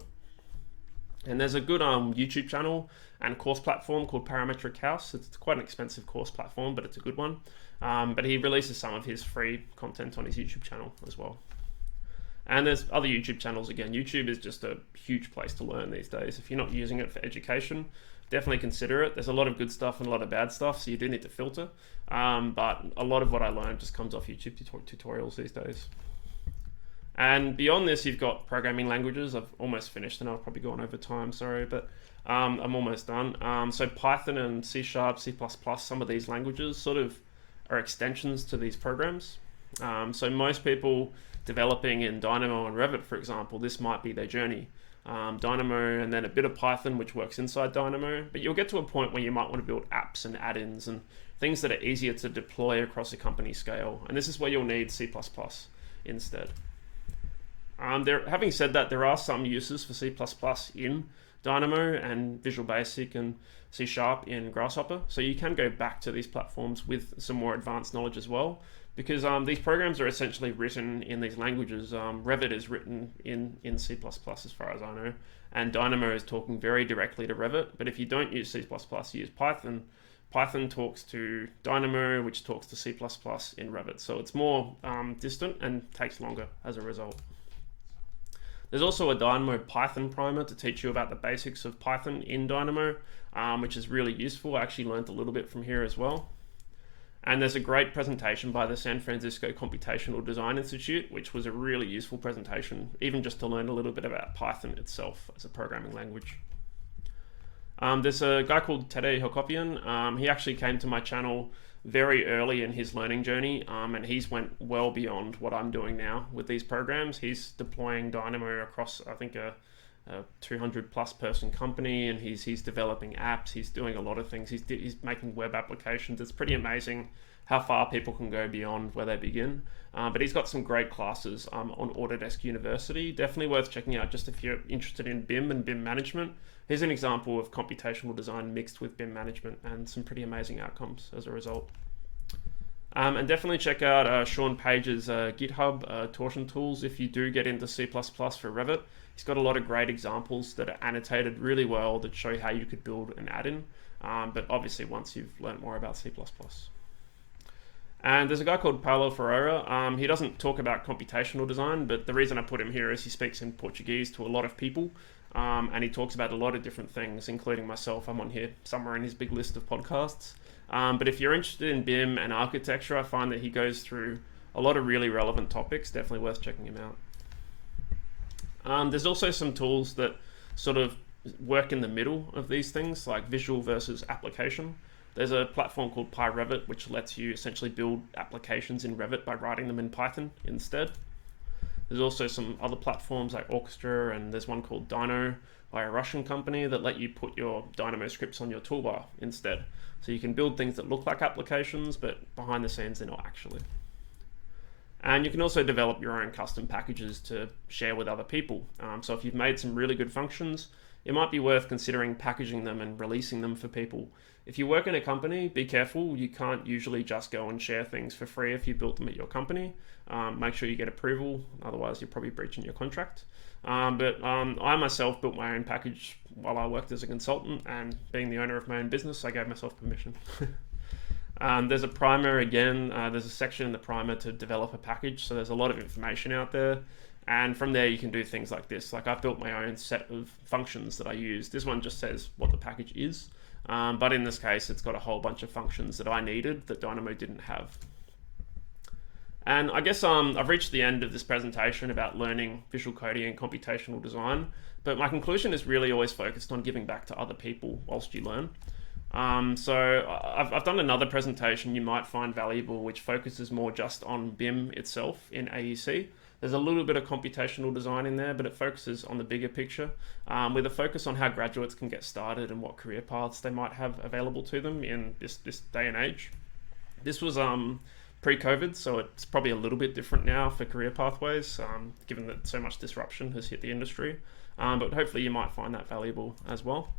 And there's a good YouTube channel and course platform called Parametric House. It's quite an expensive course platform, but it's a good one. But he releases some of his free content on his YouTube channel as well. And there's other YouTube channels. Again, YouTube is just a huge place to learn these days. If you're not using it for education, definitely consider it. There's a lot of good stuff and a lot of bad stuff, so you do need to filter. But a lot of what I learned just comes off YouTube tutorials these days. And beyond this, you've got programming languages. I've almost finished, and I'll probably go on over time, sorry, but I'm almost done. So Python and C#, C++, some of these languages sort of are extensions to these programs. So most people developing in Dynamo and Revit, for example, this might be their journey. Dynamo and then a bit of Python, which works inside Dynamo, but you'll get to a point where you might want to build apps and add-ins and things that are easier to deploy across a company scale. And this is where you'll need C++ instead. Having said that, there are some uses for C++ in Dynamo and Visual Basic and C# in Grasshopper. So you can go back to these platforms with some more advanced knowledge as well, because these programs are essentially written in these languages. Revit is written in C++ as far as I know, and Dynamo is talking very directly to Revit. But if you don't use C++, you use Python. Python talks to Dynamo, which talks to C++ in Revit. So it's more distant and takes longer as a result. There's also a Dynamo Python primer to teach you about the basics of Python in Dynamo, which is really useful. I actually learned a little bit from here as well. And there's a great presentation by the San Francisco Computational Design Institute, which was a really useful presentation, even just to learn a little bit about Python itself as a programming language. There's a guy called Tede Hakopian. He actually came to my channel very early in his learning journey, and he's went well beyond what I'm doing now with these programs. He's deploying Dynamo across, I think, a 200 plus person company, and he's developing apps. He's doing a lot of things. He's making web applications. It's pretty amazing how far people can go beyond where they begin. But he's got some great classes on Autodesk University. Definitely worth checking out just if you're interested in BIM and BIM management. Here's an example of computational design mixed with BIM management and some pretty amazing outcomes as a result. And definitely check out Sean Page's GitHub torsion tools if you do get into C++ for Revit. He's got a lot of great examples that are annotated really well that show how you could build an add-in, but obviously once you've learned more about C++. And there's a guy called Paulo Ferreira. He doesn't talk about computational design, but the reason I put him here is he speaks in Portuguese to a lot of people, and he talks about a lot of different things, including myself. I'm on here somewhere in his big list of podcasts. But if you're interested in BIM and architecture, I find that he goes through a lot of really relevant topics. Definitely worth checking him out. There's also some tools that sort of work in the middle of these things, like visual versus application. There's a platform called PyRevit, which lets you essentially build applications in Revit by writing them in Python instead. There's also some other platforms like Orchestra, and there's one called Dynamo by a Russian company that let you put your Dynamo scripts on your toolbar instead. So you can build things that look like applications, but behind the scenes they're not actually. And you can also develop your own custom packages to share with other people. So if you've made some really good functions, it might be worth considering packaging them and releasing them for people. If you work in a company, be careful. You can't usually just go and share things for free if you built them at your company. Make sure you get approval, otherwise you're probably breaching your contract. But I myself built my own package while I worked as a consultant, and being the owner of my own business, I gave myself permission. There's a primer again. There's a section in the primer to develop a package, so there's a lot of information out there. And from there you can do things like this. Like I've built my own set of functions that I use. This one just says what the package is. But in this case, it's got a whole bunch of functions that I needed that Dynamo didn't have. And I guess I've reached the end of this presentation about learning visual coding and computational design, but my conclusion is really always focused on giving back to other people whilst you learn. So I've done another presentation you might find valuable, which focuses more just on BIM itself in AEC. There's a little bit of computational design in there, but it focuses on the bigger picture, with a focus on how graduates can get started and what career paths they might have available to them in this day and age. This was pre-COVID, so it's probably a little bit different now for career pathways, given that so much disruption has hit the industry. But hopefully you might find that valuable as well.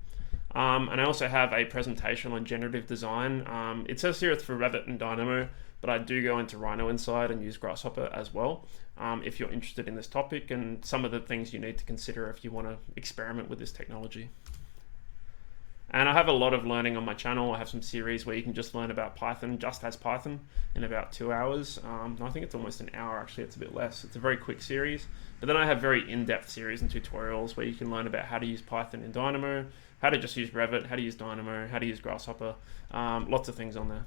And I also have a presentation on generative design. It says here it's for Revit and Dynamo, but I do go into Rhino Inside and use Grasshopper as well, if you're interested in this topic and some of the things you need to consider if you want to experiment with this technology. And I have a lot of learning on my channel. I have some series where you can just learn about Python, just as Python, in about 2 hours. I think it's almost an hour, actually. It's a bit less. It's a very quick series. But then I have very in-depth series and tutorials where you can learn about how to use Python in Dynamo, how to just use Revit, how to use Dynamo, how to use Grasshopper, lots of things on there.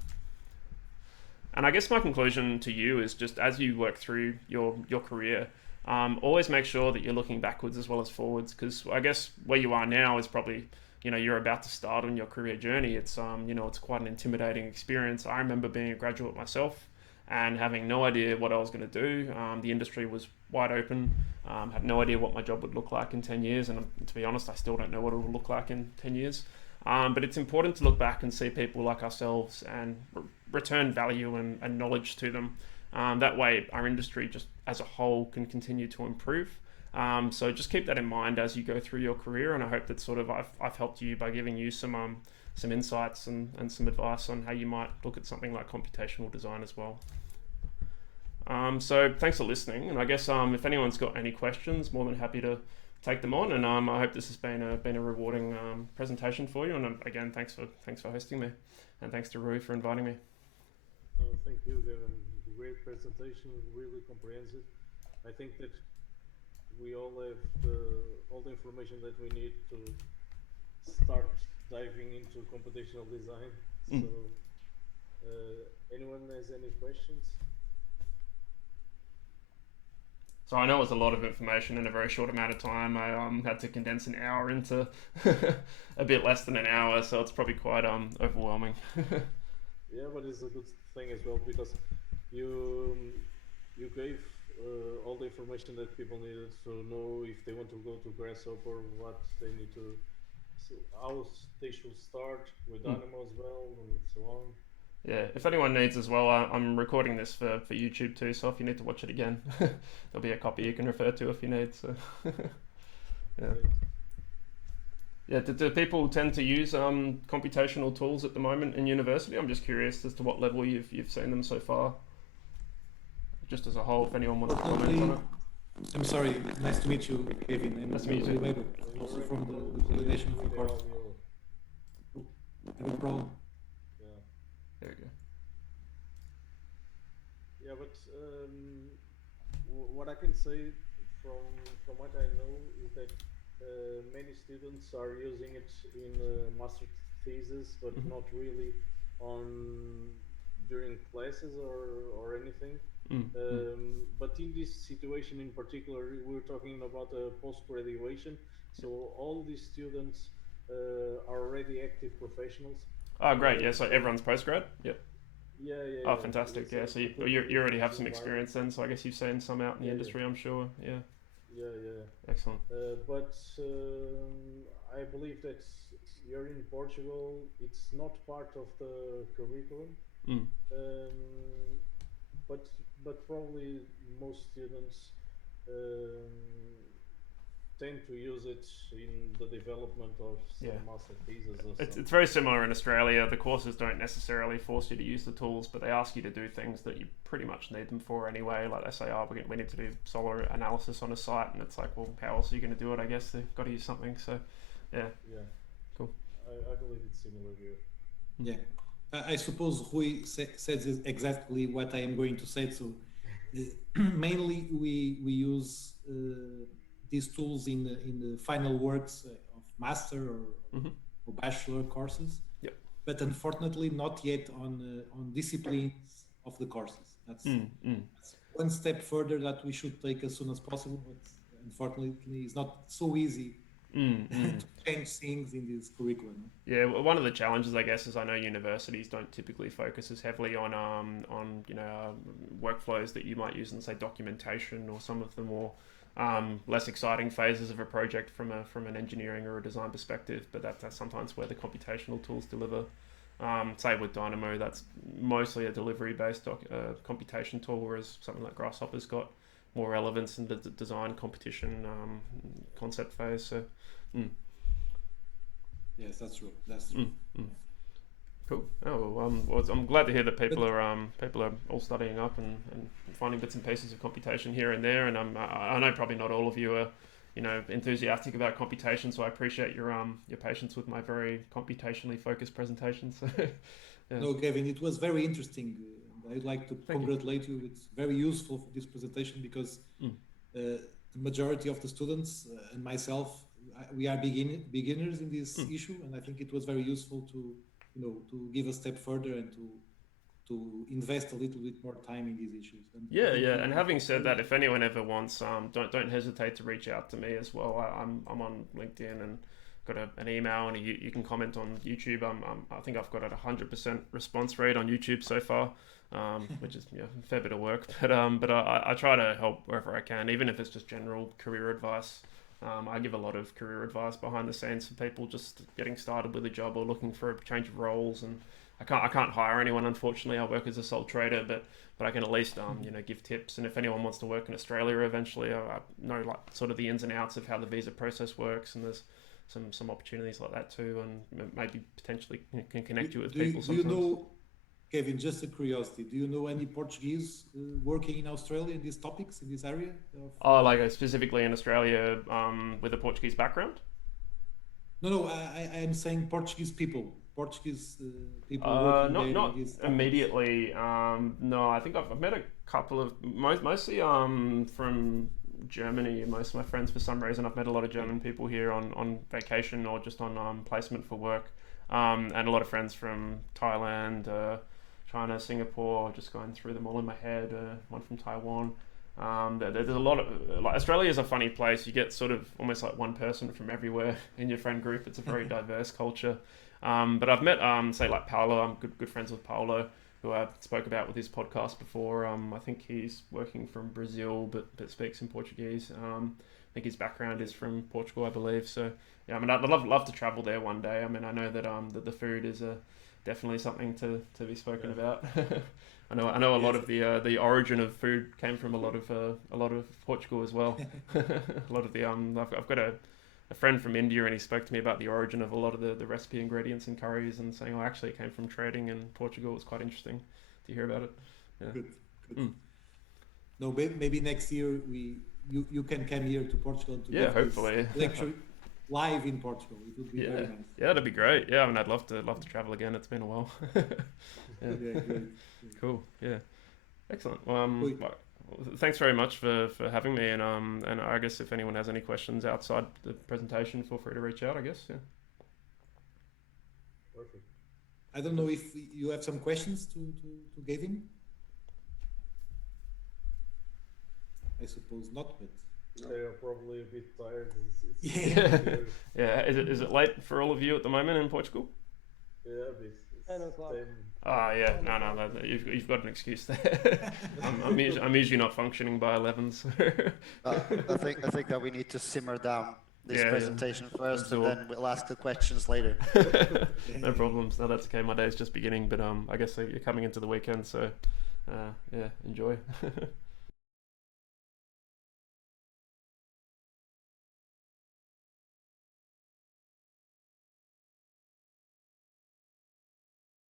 And I guess my conclusion to you is just as you work through your career, always make sure that you're looking backwards as well as forwards, because I guess where you are now is probably, you're about to start on your career journey. It's, it's quite an intimidating experience. I remember being a graduate myself and having no idea what I was going to do. The industry was wide open. Had no idea what my job would look like in 10 years. And to be honest, I still don't know what it will look like in 10 years. But it's important to look back and see people like ourselves and return value and knowledge to them. That way our industry just as a whole can continue to improve. So just keep that in mind as you go through your career, and I hope that sort of I've helped you by giving you some insights and some advice on how you might look at something like computational design as well. So thanks for listening, and I guess if anyone's got any questions, more than happy to take them on. And I hope this has been a rewarding presentation for you. And again, thanks for hosting me, and thanks to Rui for inviting me. Thank you, Devin. Great presentation, really comprehensive. I think that we all have all the information that we need to start diving into computational design. So, anyone has any questions? So I know it was a lot of information in a very short amount of time. I had to condense an hour into a bit less than an hour, so it's probably quite overwhelming. Yeah, but it's a good thing as well, because you gave all the information that people needed to know if they want to go to Grasshopper, what they need to, so how they should start with Dynamo as well, and so on. Yeah, if anyone needs as well, I'm recording this for YouTube too, so if you need to watch it again, there'll be a copy you can refer to if you need. So, yeah. Great. Yeah, do people tend to use computational tools at the moment in university? I'm just curious as to what level you've seen them so far, just as a whole, if anyone wants to comment on Fortunately, it. I'm sorry. Nice to meet you, Kevin. I'm Nice to meet you too. Weber, also from the coordination of the With the course. audio. No problem. Yeah. There we go. Yeah, but what I can say from what I know is that many students are using it in master thesis, but Mhm. not really on during classes or anything. But in this situation in particular, we're talking about a post graduation, so all these students are already active professionals. Oh, great. Yeah, so So everyone's postgrad. Yep. yeah, yeah, Oh, yeah. fantastic. It's Yeah, a so completely you already have different some environment. experience then. So I guess you've seen some out in the Yeah, industry, I'm sure. Yeah. yeah, yeah. Excellent. But I believe that here in Portugal, it's not part of the curriculum. Mm. Um, but probably most students um, tend to use it in the development of some Yeah. master thesis or It's something. very similar in Australia. The courses don't necessarily force you to use the tools, but they ask you to do things that you pretty much need them for anyway. Like they say, oh, we need to do solar analysis on a site, and it's like, well, how else are you going to do it? I guess they've got to use something. So, yeah, Yeah, cool. I believe it's similar here. Yeah. I suppose Rui says exactly what I am going to say. So, mainly we use these tools in the final works of master Hmm. or bachelor courses, Yep. but unfortunately not yet on disciplines of the courses. That's one step further that we should take as soon as possible. But unfortunately, it's not so easy to change things in this curriculum. Yeah, well, one of the challenges, I guess, is I know universities don't typically focus as heavily on workflows that you might use in say documentation or some of the more less exciting phases of a project from an engineering or a design perspective. But that's sometimes where the computational tools deliver. Say with Dynamo, that's mostly a delivery-based computation tool, whereas something like Grasshopper's got more relevance in the design competition concept phase. So. Yes, that's true. That's true. Cool. Oh well, I'm glad to hear that people are all studying up and finding bits and pieces of computation here and there. And I know probably not all of you are, enthusiastic about computation. So I appreciate your patience with my very computationally focused presentation. So, yeah. No, Kevin, it was very interesting. I'd like to Thank you. congratulate you. It's very useful for this presentation because the majority of the students and myself, we are beginners in this issue, and I think it was very useful to give a step further and to invest a little bit more time in these issues. And I Yeah, think yeah. And having said that, if anyone ever wants, don't hesitate to reach out to me as well. I'm on LinkedIn and got an email, and you can comment on YouTube. I think I've got a 100% response rate on YouTube so far, which is a fair bit of work. But I try to help wherever I can, even if it's just general career advice. I give a lot of career advice behind the scenes for people just getting started with a job or looking for a change of roles. And I can't hire anyone, unfortunately. I work as a sole trader, but I can at least give tips. And if anyone wants to work in Australia eventually, I know like sort of the ins and outs of how the visa process works, and there's some opportunities like that too, and maybe potentially can connect you with people Do you sometimes. know, Kevin, just a curiosity, do you know any Portuguese working in Australia in these topics, in this area? Oh, like specifically in Australia with a Portuguese background? No, I am saying Portuguese people working there Not in these topics. immediately. No, I think I've met a couple of mostly from Germany. Most of my friends, for some reason, I've met a lot of German people here on vacation or just on placement for work, and a lot of friends from Thailand, China, Singapore. Just going through them all in my head. One from Taiwan. There's a lot of like Australia is a funny place. You get sort of almost like one person from everywhere in your friend group. It's a very diverse culture. But I've met say like Paolo. I'm good friends with Paolo, who I spoke about with his podcast before. I think he's working from Brazil, but speaks in Portuguese. I think his background is from Portugal, I believe. So yeah, I mean, I'd love to travel there one day. I mean, I know that that the food is definitely something to be spoken about. I know a lot of the origin of food came from a lot of Portugal as well. A lot of the I've got a friend from India, and he spoke to me about the origin of a lot of the recipe ingredients in curries, and saying, oh, actually it came from trading in Portugal. It was quite interesting to hear about it. Yeah. Good. No, maybe next year you can come here to Portugal to give hopefully this lecture live in Portugal. It would be very nice. Yeah, that'd be great. Yeah, I mean, I'd love to travel again. It's been a while. Great. Cool. Yeah, excellent. Well, thanks very much for having me, and I guess if anyone has any questions outside the presentation, feel free to reach out, I guess. Yeah. Perfect. I don't know if you have some questions to give him. I suppose not, but they are probably a bit tired. Yeah. Is it late for all of you at the moment in Portugal? Yeah, it's 10 o'clock. Yeah, no, you've got an excuse there. I'm usually not functioning by 11. So. I think that we need to simmer down this presentation first, and then we'll ask the questions later. No problems. No, that's okay. My day's just beginning, but I guess you're coming into the weekend, so enjoy.